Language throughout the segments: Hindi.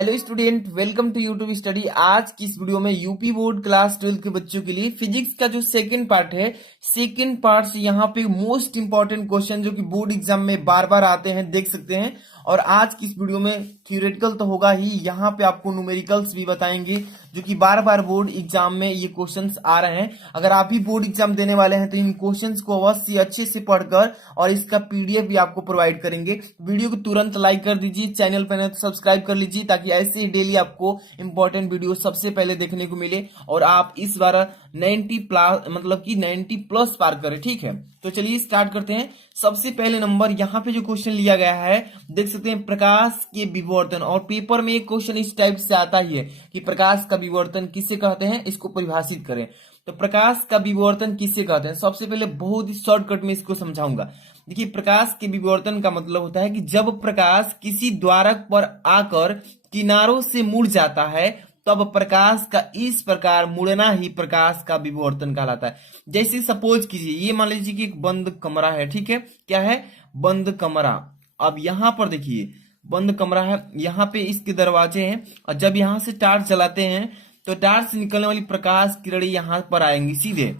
Hello student, welcome to YouTube study. आज की इस वीडियो में यूपी बोर्ड क्लास 12 के बच्चों के लिए फिजिक्स का जो सेकंड पार्ट है, सेकंड पार्ट से यहाँ पे मोस्ट इंपॉर्टेंट क्वेश्चन जो कि बोर्ड एग्जाम में बार बार आते हैं, देख सकते हैं। और आज की इस वीडियो में थ्योरेटिकल तो होगा ही, यहाँ पे आपको न्यूमेरिकल्स भी बताएंगे जो कि बार बार बोर्ड एग्जाम में ये क्वेश्चंस आ रहे हैं। अगर आप भी बोर्ड एग्जाम देने वाले हैं तो इन क्वेश्चंस को अवश्य अच्छे से पढ़कर और इसका पीडीएफ भी आपको प्रोवाइड करेंगे। वीडियो को तुरंत लाइक कर दीजिए, चैनल पर नए तो सब्सक्राइब कर लीजिए ताकि ऐसे डेली आपको इंपॉर्टेंट वीडियो सबसे पहले देखने को मिले और आप इस बार 90 प्लस मतलब कि 90 प्लस पार करें। ठीक है, तो चलिए स्टार्ट करते हैं। सबसे पहले नंबर यहाँ पे जो क्वेश्चन लिया गया है, देख सकते हैं, प्रकाश के विवर्तन। और पेपर में एक क्वेश्चन इस टाइप से आता ही है कि प्रकाश का विवर्तन किसे कहते हैं, इसको परिभाषित करें। तो प्रकाश का विवर्तन किसे कहते हैं, सबसे पहले बहुत ही शॉर्टकट में इसको समझाऊंगा। देखिए, प्रकाश के विवर्तन का मतलब होता है कि जब प्रकाश किसी द्वारक पर आकर किनारों से मुड़ जाता है तब प्रकाश का इस प्रकार मुड़ना ही प्रकाश का विवर्तन कहलाता है। जैसे सपोज कीजिए, ये मान लीजिए कि एक बंद कमरा है। ठीक है, क्या है? बंद कमरा। अब यहां पर देखिए, बंद कमरा है, यहाँ पे इसके दरवाजे हैं और जब यहां से टार्च जलाते हैं तो टार्च से निकलने वाली प्रकाश किरणें यहां पर आएंगी सीधे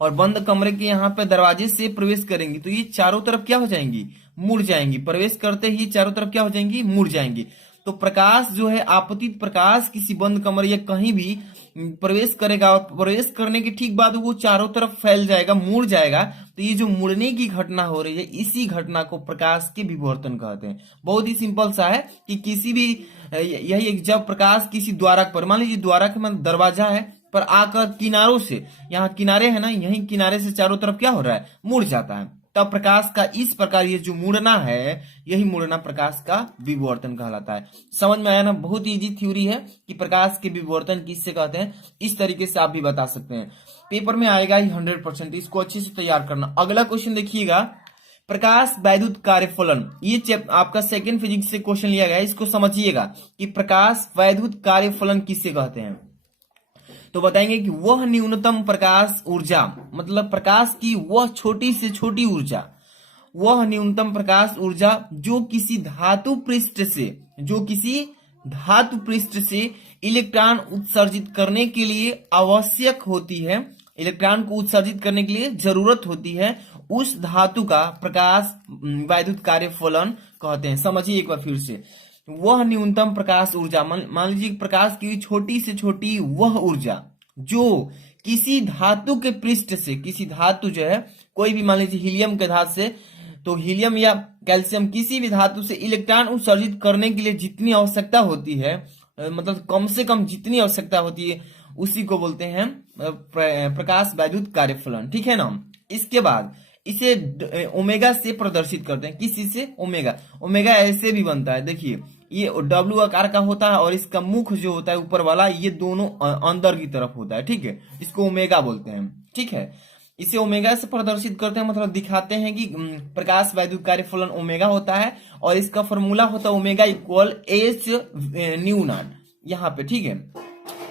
और बंद कमरे के यहाँ पे दरवाजे से प्रवेश करेंगी तो ये चारों तरफ क्या हो जाएंगी? मुड़ जाएंगी। प्रवेश करते ही चारों तरफ क्या हो जाएंगी? मुड़ जाएंगी। तो प्रकाश जो है, आपतित प्रकाश किसी बंद कमरे या कहीं भी प्रवेश करेगा और प्रवेश करने के ठीक बाद वो चारों तरफ फैल जाएगा, मुड़ जाएगा। तो ये जो मुड़ने की घटना हो रही है, इसी घटना को प्रकाश के विवर्तन कहते हैं। बहुत ही सिंपल सा है कि किसी भी यही जब प्रकाश किसी द्वारक पर, मान लीजिए द्वारक में दरवाजा है, पर आकर किनारों से, यहाँ किनारे है ना, यही किनारे से चारों तरफ क्या हो रहा है? मुड़ जाता है। तब प्रकाश का इस प्रकार ये जो मुड़ना है, यही मुड़ना प्रकाश का विवर्तन कहलाता है। समझ में आया ना? बहुत इजी थ्योरी है कि प्रकाश के विवर्तन किससे कहते हैं। इस तरीके से आप भी बता सकते हैं, पेपर में आएगा ही 100%। इसको अच्छे से तैयार करना। अगला क्वेश्चन देखिएगा, प्रकाश वैद्युत कार्यफलन। ये आपका सेकंड फिजिक्स से क्वेश्चन लिया गया है। इसको समझिएगा कि प्रकाश वैद्युत कार्यफलन किससे कहते हैं। तो बताएंगे कि वह न्यूनतम प्रकाश ऊर्जा, मतलब प्रकाश की वह छोटी से छोटी ऊर्जा, वह न्यूनतम प्रकाश ऊर्जा जो किसी धातु पृष्ठ से इलेक्ट्रॉन उत्सर्जित करने के लिए आवश्यक होती है, इलेक्ट्रॉन को उत्सर्जित करने के लिए जरूरत होती है, उस धातु का प्रकाश वैद्युत कार्यफलन कहते हैं। समझिए एक बार फिर से, वह न्यूनतम प्रकाश ऊर्जा, मान लीजिए प्रकाश की छोटी से छोटी वह ऊर्जा जो किसी धातु के पृष्ठ से, किसी धातु जो है, कोई भी मान लीजिए हीलियम के धातु से, तो हीलियम या कैल्शियम किसी भी धातु से इलेक्ट्रॉन उत्सर्जित करने के लिए जितनी आवश्यकता होती है, मतलब कम से कम जितनी आवश्यकता होती है, उसी को बोलते हैं प्रकाश वैद्युत कार्यफलन। ठीक है ना? इसके बाद इसे ओमेगा से प्रदर्शित करते हैं। किस चीज से? ओमेगा। ओमेगा ऐसे भी बनता है, देखिए, ये डब्ल्यू आकार का होता है और इसका मुख जो होता है ऊपर वाला, ये दोनों अंदर की तरफ होता है। ठीक है, इसको ओमेगा बोलते हैं। ठीक है, इसे ओमेगा से प्रदर्शित करते हैं, मतलब दिखाते हैं कि प्रकाश वैद्युत कार्यफलन ओमेगा होता है और इसका फॉर्मूला होता है omega equal H new not यहाँ पे। ठीक है,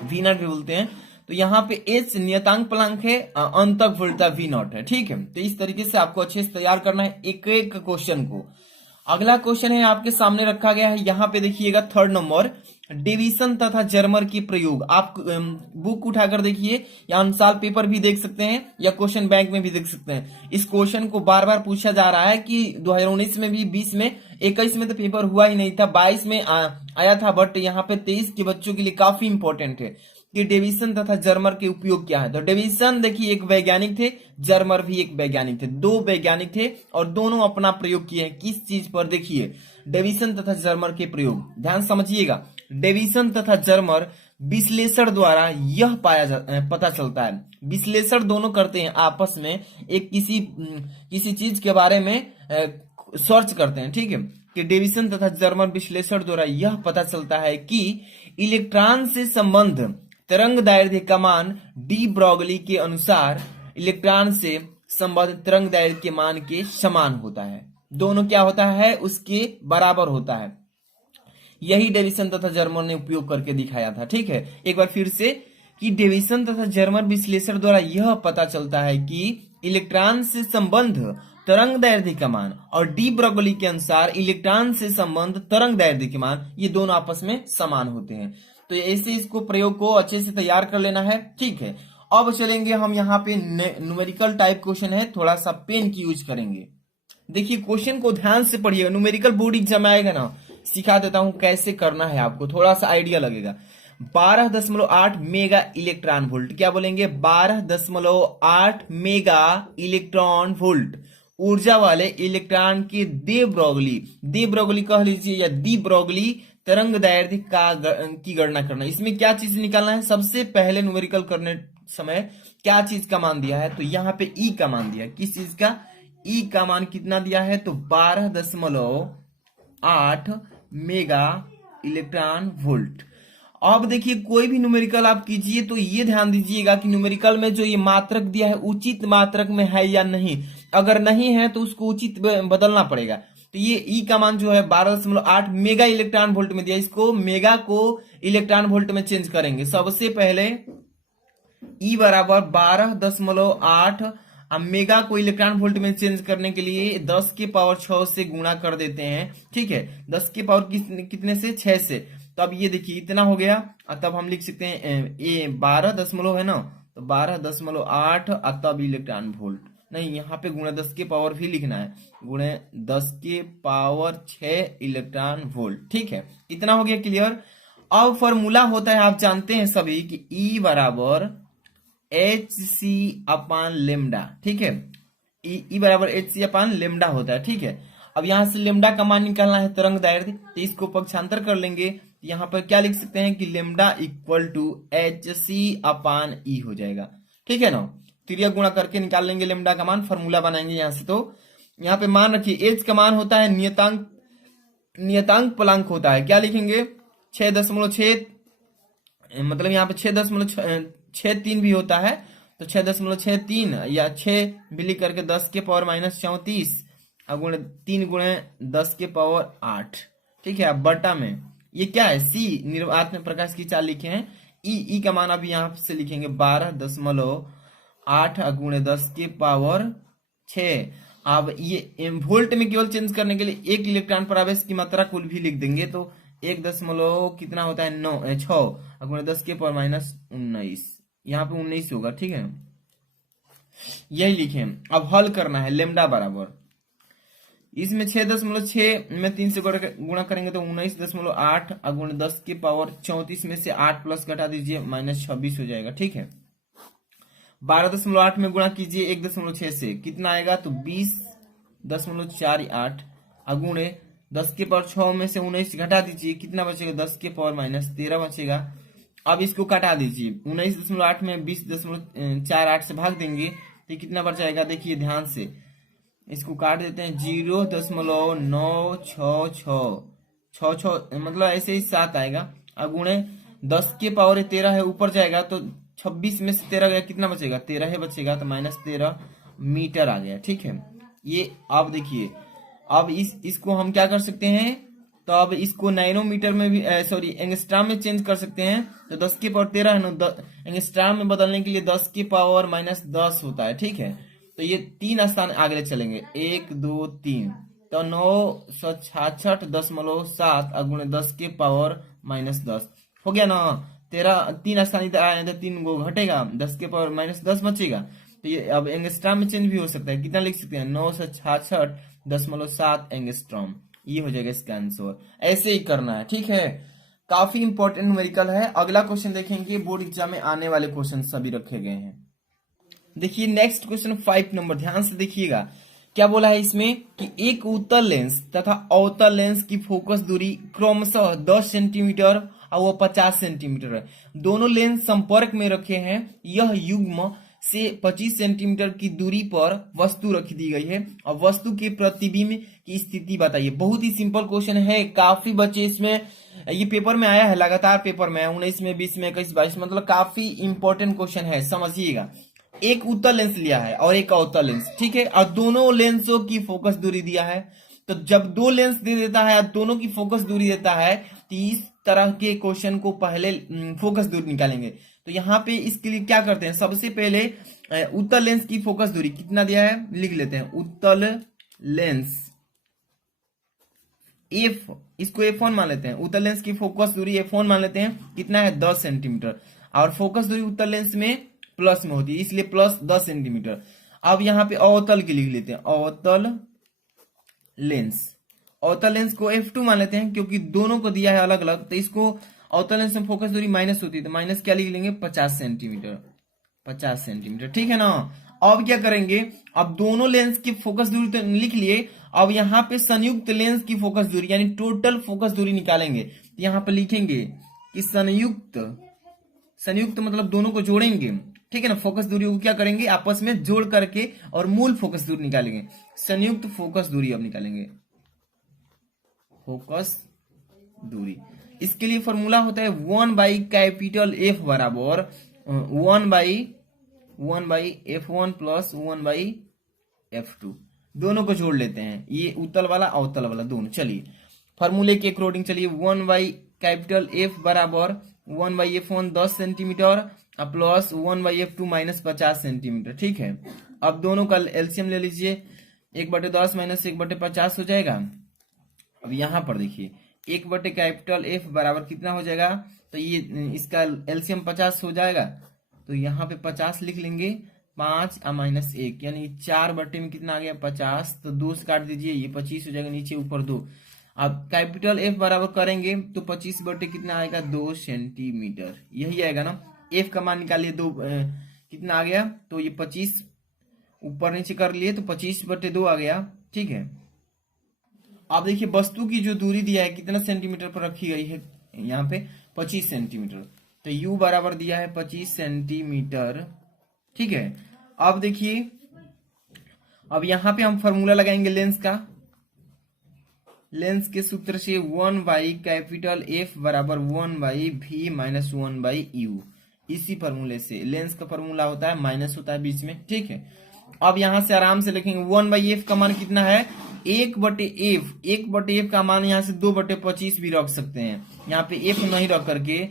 वी नॉट भी बोलते हैं। तो यहाँ पे एच नियतांक प्लांक है, अंतक वोल्टा वी नॉट है। ठीक है, तो इस तरीके से आपको अच्छे से तैयार करना है एक एक क्वेश्चन को। अगला क्वेश्चन है आपके सामने रखा गया है, यहाँ पे देखिएगा थर्ड नंबर, डेविसन तथा जर्मर की प्रयोग। आप बुक उठाकर देखिए या अनुसार पेपर भी देख सकते हैं या क्वेश्चन बैंक में भी देख सकते हैं। इस क्वेश्चन को बार बार पूछा जा रहा है कि 2019 में भी, 20 में, 21 में तो पेपर हुआ ही नहीं था, 22 में आया था, बट यहाँ पे 23 के बच्चों के लिए काफी इंपॉर्टेंट है कि डेविसन तथा जर्मर के उपयोग क्या है। तो डेविसन देखिए एक वैज्ञानिक थे, जर्मर भी एक वैज्ञानिक थे, दो वैज्ञानिक थे और दोनों अपना प्रयोग किए हैं। किस चीज पर? देखिए, डेविसन तथा जर्मर के प्रयोग, ध्यान समझिएगा। डेविसन तथा जर्मर विश्लेषण द्वारा यह पता चलता है, विश्लेषण दोनों करते हैं आपस में, एक किसी चीज के बारे में सर्च करते हैं। ठीक है, कि डेविसन तथा जर्मर विश्लेषण द्वारा यह पता चलता है कि इलेक्ट्रॉन से संबंध तरंग दैर्ध्य का मान डी ब्रॉगली के अनुसार इलेक्ट्रॉन से संबंध तरंग दैर्ध्य के मान के समान होता है। दोनों क्या होता है? उसके बराबर होता है। यही डेविसन तथा जर्मर ने उपयोग करके दिखाया था। ठीक है, एक बार फिर से कि डेविसन तथा जर्मर विश्लेषण द्वारा यह पता चलता है कि इलेक्ट्रॉन से संबंध तरंग दैर्ध्य का मान और डी ब्रोगली के अनुसार इलेक्ट्रॉन से संबंध तरंग दैर्ध्य के मान ये दोनों आपस में समान होते हैं। तो ऐसे इसको प्रयोग को अच्छे से तैयार कर लेना है, ठीक है। अब चलेंगे हम यहाँ पे न्यूमेरिकल टाइप क्वेश्चन है, थोड़ा सा पेन की यूज करेंगे। देखिए क्वेश्चन को ध्यान से पढ़िएगा, न्यूमेरिकल बोर्ड एग्जाम आएगा ना, सिखा देता हूं कैसे करना है, आपको थोड़ा सा आइडिया लगेगा। 12.8 मेगा इलेक्ट्रॉन वोल्ट, क्या बोलेंगे 12.8 मेगा इलेक्ट्रॉन वोल्ट ऊर्जा वाले इलेक्ट्रॉन की दे ब्रोगली कह लीजिए या दी ब्रोगली तरंग दैर्ध्य की गणना करना। इसमें क्या चीज निकालना है, सबसे पहले न्यूमेरिकल करने समय क्या चीज का मान दिया है, तो यहाँ पे ई का मान दिया है। किस चीज का, ई का मान कितना दिया है, तो 12.8 मेगा इलेक्ट्रॉन वोल्ट। अब देखिए कोई भी न्यूमेरिकल आप कीजिए तो ये ध्यान दीजिएगा कि न्यूमेरिकल में जो ये मात्रक दिया है उचित मात्रक में है या नहीं, अगर नहीं है तो उसको उचित बदलना पड़ेगा। तो ये ई का मान जो है 12.8 मेगा इलेक्ट्रॉन वोल्ट में दिया, इसको मेगा को इलेक्ट्रॉन वोल्ट में चेंज करेंगे। सबसे पहले ई बराबर 12.8 मेगा को इलेक्ट्रॉन वोल्ट में चेंज करने के लिए 10 के पावर 6 से गुणा कर देते हैं, ठीक है। 10 के पावर कितने से, 6 से। तो अब ये देखिए इतना हो गया, तब हम लिख सकते हैं ये 12 दशमलव है ना, तो 12.8 तब इलेक्ट्रॉन वोल्ट, नहीं यहाँ पे गुणे 10 के पावर भी लिखना है, गुणे 10 के पावर 6 इलेक्ट्रॉन वोल्ट, ठीक है। इतना हो गया क्लियर। अब फॉर्मूला होता है, आप जानते हैं सभी कि ई बराबर एच सी अपान लेमडा, ठीक है। ई बराबर एच सी अपान लेमडा होता है, ठीक है। अब यहां से लेमडा का मान निकालना है तरंग दैर्ध्य, तो इसको पक्षांतर कर लेंगे, यहां पर क्या लिख सकते हैं कि lambda equal to h c upon e हो जाएगा, ठीक है ना। तिर्यक गुणा करके निकाल लेंगे लेमडा का मान, फॉर्मूला बनाएंगे यहां से। तो यहाँ पे मान रखिए एच का मान होता है नियतांक पलांक होता है, क्या लिखेंगे 6.6, मतलब यहाँ पे 6.63 भी होता है, तो 6.63 या 6 भी लिख करके 10 के पावर -34 गुणे 3 गुणे 10 के पावर 8, ठीक है। अब बटा में ये क्या है, सी निर्वात में प्रकाश की चाल लिखे हैं। ई का मान अभी यहाँ से लिखेंगे 12.8 गुणे 10 के पावर 6। अब ये वोल्ट में केवल चेंज करने के लिए एक इलेक्ट्रॉन पर आवेश की मात्रा कुल भी लिख देंगे, तो 1 दशमलव कितना होता है 6 गुणे 10 के पावर -19, यहाँ पे 19 होगा, ठीक है। यही लिखे। अब हल करना है, लेमडा बराबर इसमें 6.6 में 3 से गुणा करेंगे तो 19.8 गुणे 10 के पावर 34 में से 8 प्लस घटा दीजिए -26 हो जाएगा, ठीक है। 12.8 में गुणा कीजिए 1.6 से, कितना आएगा, तो 20.48 गुणे 10 के पावर 6 में से 19 घटा दीजिए, कितना बचेगा 10 के पावर -13 बचेगा। अब इसको काटा दीजिए, 19.8 में 20.48 से भाग देंगे तो कितना बच जाएगा, देखिए ध्यान से इसको काट देते हैं, 0.966 मतलब ऐसे ही 7 आएगा। गुणे 10 के पावर 13 है, ऊपर जाएगा तो 26 में से 13 गया, कितना बचेगा 13 है बचेगा, तो -13 मीटर आ गया, ठीक है। ये आप देखिए, अब इसको हम क्या कर सकते हैं, तो अब इसको नैनोमीटर में भी सॉरी एंगस्ट्राम में चेंज कर सकते हैं। तो 10 के पावर 13 है ना, एंगस्ट्राम में बदलने के लिए 10 के पावर -10 होता है, ठीक है। तो ये 3 स्थान आगे चलेंगे, 1 2 3, तो 966.7 गुणे 10 के पावर -10 हो गया ना। 3 स्थान इधर आए तो 3 गो घटेगा, 10 के पावर -10 बचेगा। तो ये अब एंगस्ट्राम में चेंज भी हो सकता है, कितना लिख सकते हैं 966.7 एंगस्ट्रॉम, ये हो जाएगा इसका आंसर। ऐसे ही करना है, ठीक है। काफी इंपॉर्टेंट न्यूमेरिकल है। अगला क्वेश्चन देखेंगे, बोर्ड एग्जाम में आने वाले क्वेश्चन सभी रखे गए हैं। देखिए नेक्स्ट क्वेश्चन 5 नंबर, ध्यान से देखिएगा क्या बोला है इसमें कि एक उत्तल लेंस तथा अवतल लेंस की फोकस दूरी क्रमशः 10 सेंटीमीटर और वो 50 सेंटीमीटर है। दोनों लेंस संपर्क में रखे हैं। यह युग्म से 25 सेंटीमीटर की दूरी पर वस्तु रख दी गई है और वस्तु के प्रतिबिंब की स्थिति बताइए। बहुत ही सिंपल क्वेश्चन है, काफी बच्चे इसमें, ये पेपर में आया है, लगातार पेपर में 19 में 20 में 21 22, मतलब काफी इंपॉर्टेंट क्वेश्चन है, समझिएगा। एक उत्तल लेंस लिया है और एक अवतल लेंस, ठीक है, और दोनों लेंसों की फोकस दूरी दिया है। तो जब दो लेंस दे देता है और दोनों की फोकस दूरी देता है, तो इस तरह के क्वेश्चन को पहले फोकस दूरी निकालेंगे। तो यहाँ पे इसके लिए क्या करते हैं, सबसे पहले उत्तल लेंस की फोकस दूरी कितना दिया है लिख लेते हैं। उत्तल लेंस एफ, इसको F1 मान लेते हैं। उत्तल लेंस की फोकस दूरी F1 मान लेते हैं, कितना है 10 सेंटीमीटर। और फोकस दूरी उत्तल लेंस में प्लस में होती है, इसलिए प्लस 10 सेंटीमीटर। अब यहाँ पे अवतल की लिख लेते हैं, अवतल लेंस। अवतल लेंस को F2 मान लेते हैं, क्योंकि दोनों को दिया है अलग अलग, तो इसको अवतल लेंस में फोकस दूरी माइनस होती है, तो माइनस क्या लिख लेंगे 50 सेंटीमीटर, 50 सेंटीमीटर, ठीक है ना। अब क्या करेंगे, अब दोनों लेंस की फोकस दूरी तो लिख लिए, अब यहाँ पे संयुक्त लेंस की फोकस दूरी यानी टोटल फोकस दूरी निकालेंगे। यहाँ पे लिखेंगे कि संयुक्त, संयुक्त मतलब दोनों को जोड़ेंगे, ठीक है ना। फोकस दूरी को क्या करेंगे, आपस में जोड़ करके और मूल फोकस दूरी निकालेंगे। संयुक्त फोकस दूरी अब निकालेंगे, फोकस दूरी। इसके लिए फॉर्मूला होता है 1/कैपिटल F बराबर 1/F1 प्लस 1/F2। दोनों को जोड़ लेते हैं, ये उत्तल वाला अवतल वाला दोनों। चलिए फॉर्मूले के अकॉर्डिंग चलिए, 1/कैपिटल F बराबर 1/F1 10 centimetre plus 1/F2 minus 50 centimetre, ठीक है। अब दोनों का एलसीएम ले लीजिए, 1/10 माइनस 1/50 हो जाएगा। अब यहाँ पर देखिए 1/कैपिटल F बराबर कितना हो जाएगा, तो ये इसका एलसीएम 50 हो जाएगा, तो यहाँ पे 50 लिख लेंगे, 5 माइनस 1 यानी 4 में कितना आ गया 50, तो 2 से काट दीजिए, ये 25 हो जाएगा, नीचे ऊपर 2। अब कैपिटल F बराबर करेंगे तो 25 बटे कितना आएगा 2 सेंटीमीटर, यही आएगा ना। F का मान निकालिए, 2 कितना आ गया, तो ये 25 ऊपर नीचे कर लिए तो 25/2 आ गया, ठीक है। अब देखिए वस्तु की जो दूरी दिया है कितना सेंटीमीटर पर रखी गई है, यहाँ पे 25 सेंटीमीटर, तो U बराबर दिया है 25 सेंटीमीटर, ठीक है। अब देखिए, अब यहाँ पे हम फॉर्मूला लगाएंगे लेंस का। लेंस के सूत्र से 1/कैपिटल F बराबर 1/V माइनस 1/U, इसी फॉर्मूले से। लेंस का फॉर्मूला होता है माइनस होता है बीच में, ठीक है। अब यहां से आराम से लिखेंगे 1/F का मान कितना है 1/F, 1/F का मान यहाँ से 2/25 भी रख सकते हैं, यहाँ पे F नहीं रख करके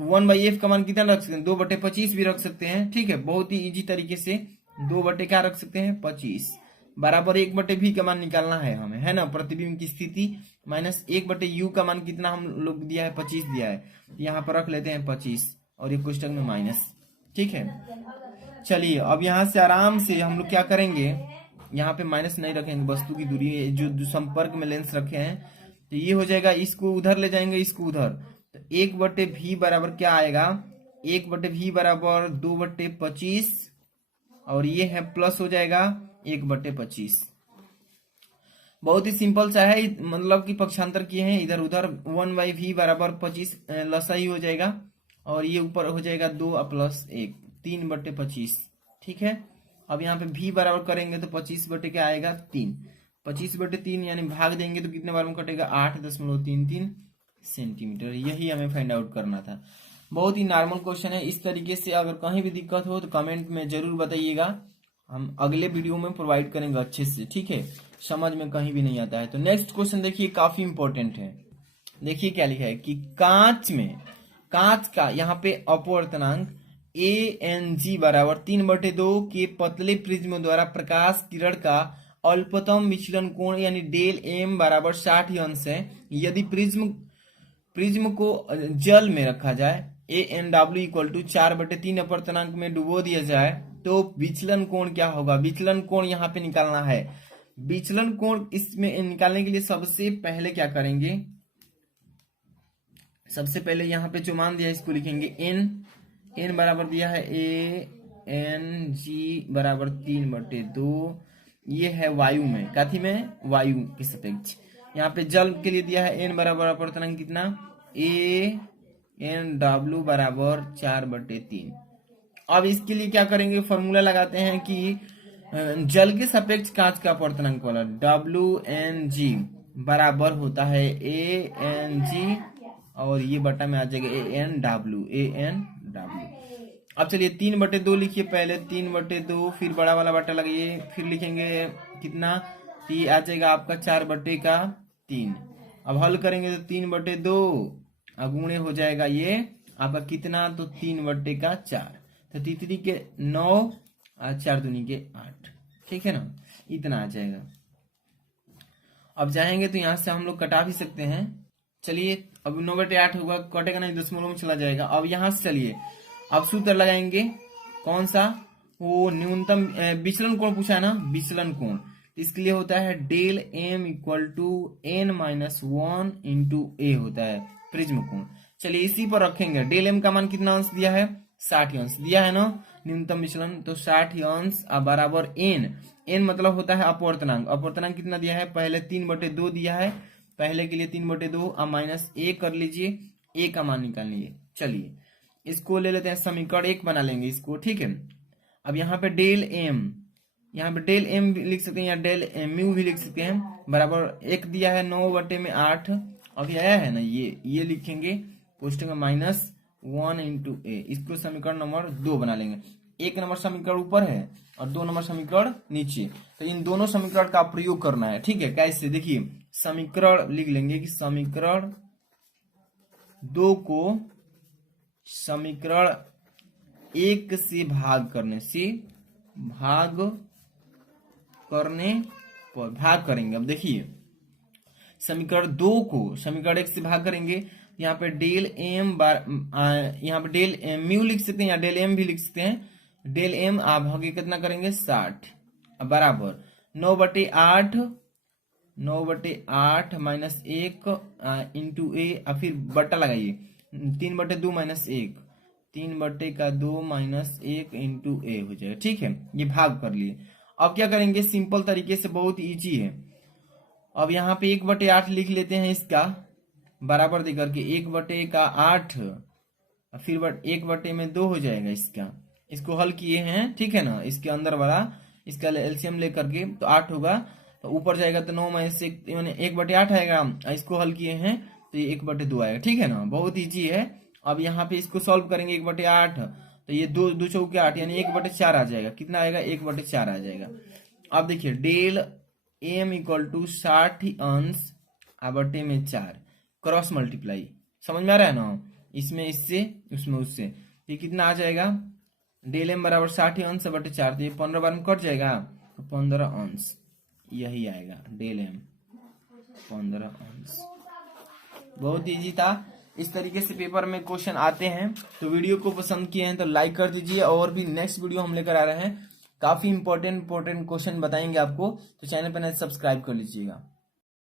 1/F का मान कितना रख सकते हैं 2/25 भी रख सकते हैं, ठीक है। बहुत ही इजी तरीके से 2 क्या रख सकते हैं 25 बराबर 1/V का मान निकालना है हमें, है ना। प्रतिबिंब की स्थिति माइनस 1/U का मान कितना हम लोग दिया है 25 दिया है, यहाँ पर रख लेते हैं 25 और ये कोष्टक में माइनस, ठीक है। चलिए अब यहाँ से आराम से हम लोग क्या करेंगे, यहाँ पे माइनस नहीं रखेंगे, वस्तु की दूरी जो संपर्क में लेंस रखे हैं, तो ये हो जाएगा, इसको उधर ले जाएंगे, इसको उधर, तो 1/V बराबर क्या आएगा 1/V बराबर 2/25 और ये है प्लस हो जाएगा 1/25। बहुत ही सिंपल सा है, मतलब कि पक्षांतर किए हैं इधर उधर, 1/V बराबर 25 लसा ही हो जाएगा और ये ऊपर हो जाएगा 2 प्लस 1 3/25, ठीक है। अब यहाँ पे V बराबर करेंगे तो 25 बटे क्या आएगा 3, 25/3 यानी भाग देंगे तो कितने बार में कटेगा 8.33 सेंटीमीटर। यही हमें फाइंड आउट करना था। बहुत ही नॉर्मल क्वेश्चन है। इस तरीके से अगर कहीं भी दिक्कत हो तो कमेंट में जरूर बताइएगा, हम अगले वीडियो में प्रोवाइड करेंगे अच्छे से, ठीक है। समझ में कहीं भी नहीं आता है तो नेक्स्ट क्वेश्चन देखिए, काफी इंपॉर्टेंट है। देखिए क्या लिखा है कि कांच में, कांच का यहाँ पे अपवर्तनांक ANG बराबर 3/2 के पतले प्रिज्म द्वारा प्रकाश किरण का अल्पतम विचलन कोण यानी डेल M बराबर 60 अंश है। यदि प्रिज्म को जल में रखा जाए, ANW इक्वल टू 4/3 अपवर्तनांक में डुबो दिया जाए, तो विचलन कोण क्या होगा। विचलन कोण यहाँ पे निकालना है। विचलन कोण इसमें निकालने के लिए सबसे पहले क्या करेंगे, सबसे पहले यहाँ पे जो मान दिया है इसको लिखेंगे n बराबर दिया है ANG बराबर 3/2, ये है वायु में, काथी में वायु के सापेक्ष। यहाँ पे जल के लिए दिया है n बराबर अपवर्तनांक कितना ANW बराबर 4/3। अब इसके लिए क्या करेंगे, फॉर्मूला लगाते हैं कि जल के सापेक्ष कांच का अपवर्तनांक वाला WNG बराबर होता है ANG और ये बटा में आ जाएगा ANW। अब चलिए 3/2 लिखिए पहले, 3/2 फिर बड़ा वाला बटा लगाइए, फिर लिखेंगे कितना, ये आ जाएगा आपका 4/3। अब हल करेंगे तो 3/2 गुणे हो जाएगा ये आपका कितना, तो 3/4, तो 3 के 9 और 4 दूनी के 8, ठीक है ना, इतना आ जाएगा। अब जाएंगे तो यहाँ से हम लोग कटा भी सकते हैं। चलिए अब 9/8 होगा, कटेगा नहीं, दशमलव में चला जाएगा। अब यहाँ से चलिए अब सूत्र लगाएंगे, कौन सा, वो न्यूनतम विचलन कोण पूछा है ना, विचलन कोण, इसके लिए होता है del m equal to n-1 into a होता है प्रिज्म कोण। चलिए इसी पर रखेंगे, डेल m का मान कितना अंश दिया है, 60 अंश दिया है ना न्यूनतम विचलन, तो 60 अंश बराबर n मतलब होता है अपवर्तनांक। अपवर्तनांक कितना दिया है, पहले 3/2 दिया है, पहले के लिए 3/2 अब -1 कर लीजिए, a का मान निकाल लीजिए। चलिए इसको ले लेते हैं, समीकरण 1 बना लेंगे इसको, ठीक है। अब यहाँ पे डेल m, यहाँ पे डेल m भी लिख सकते हैं या डेल म्यू भी लिख सकते हैं, बराबर 1 दिया है 9/8, अभी आया है ना ये लिखेंगे कोष्टक में -1 इंटू ए, इसको समीकरण नंबर 2 बना लेंगे। 1 नंबर समीकरण ऊपर है और 2 नंबर समीकरण नीचे, तो इन दोनों समीकरण का प्रयोग करना है, ठीक है। कैसे, देखिए समीकरण लिख लेंगे कि समीकरण 2 को समीकरण 1 से भाग करेंगे। अब देखिए समीकरण 2 को समीकरण 1 से भाग करेंगे, यहाँ पे डेल m यहाँ पे डेल म्यू लिख सकते हैं या डेल m भी लिख सकते हैं। डेल m आप भागे कितना करेंगे, 60 बराबर 9/8 -1 इंटू ए, और फिर बट्टा लगाइए 3/2 -1, 3/2 -1 इंटू ए हो जाएगा, ठीक है। ये भाग कर लिए। अब क्या करेंगे, सिंपल तरीके से, बहुत इजी है। अब यहाँ पे 1/8 लिख लेते हैं, इसका बराबर दे करके 1/8 फिर 1/2 हो जाएगा इसका, इसको हल किए हैं, ठीक है ना। इसके अंदर वाला इसका एलसीएम ले करके तो 8 होगा, तो ऊपर जाएगा तो 9 में से 1/8 आएगा, इसको हल किए हैं तो ये 1/2 आएगा, ठीक है ना, बहुत ईजी है। अब यहाँ पे इसको सॉल्व करेंगे 1/8, तो ये 2 चौके 8 यानी 1/4 आ जाएगा, कितना आएगा, 1/4 आ जाएगा। अब देखिए डेल m इक्वल टू 60 अंश बटे में 4, क्रॉस मल्टीप्लाई, समझ में आ रहा है ना, इसमें इससे उसमें उससे, ये कितना आ जाएगा, डेल m बराबर 60 अंश बटे 4, तो ये 15 बार में कट जाएगा, तो 15 अंश यही आएगा, डेल m 15 अंश। बहुत इजी था। इस तरीके से पेपर में क्वेश्चन आते हैं। तो वीडियो को पसंद किए हैं तो लाइक कर दीजिए, और भी नेक्स्ट वीडियो हम लेकर आ रहे हैं, काफी इंपॉर्टेंट क्वेश्चन बताएंगे आपको, तो चैनल पर सब्सक्राइब कर लीजिएगा।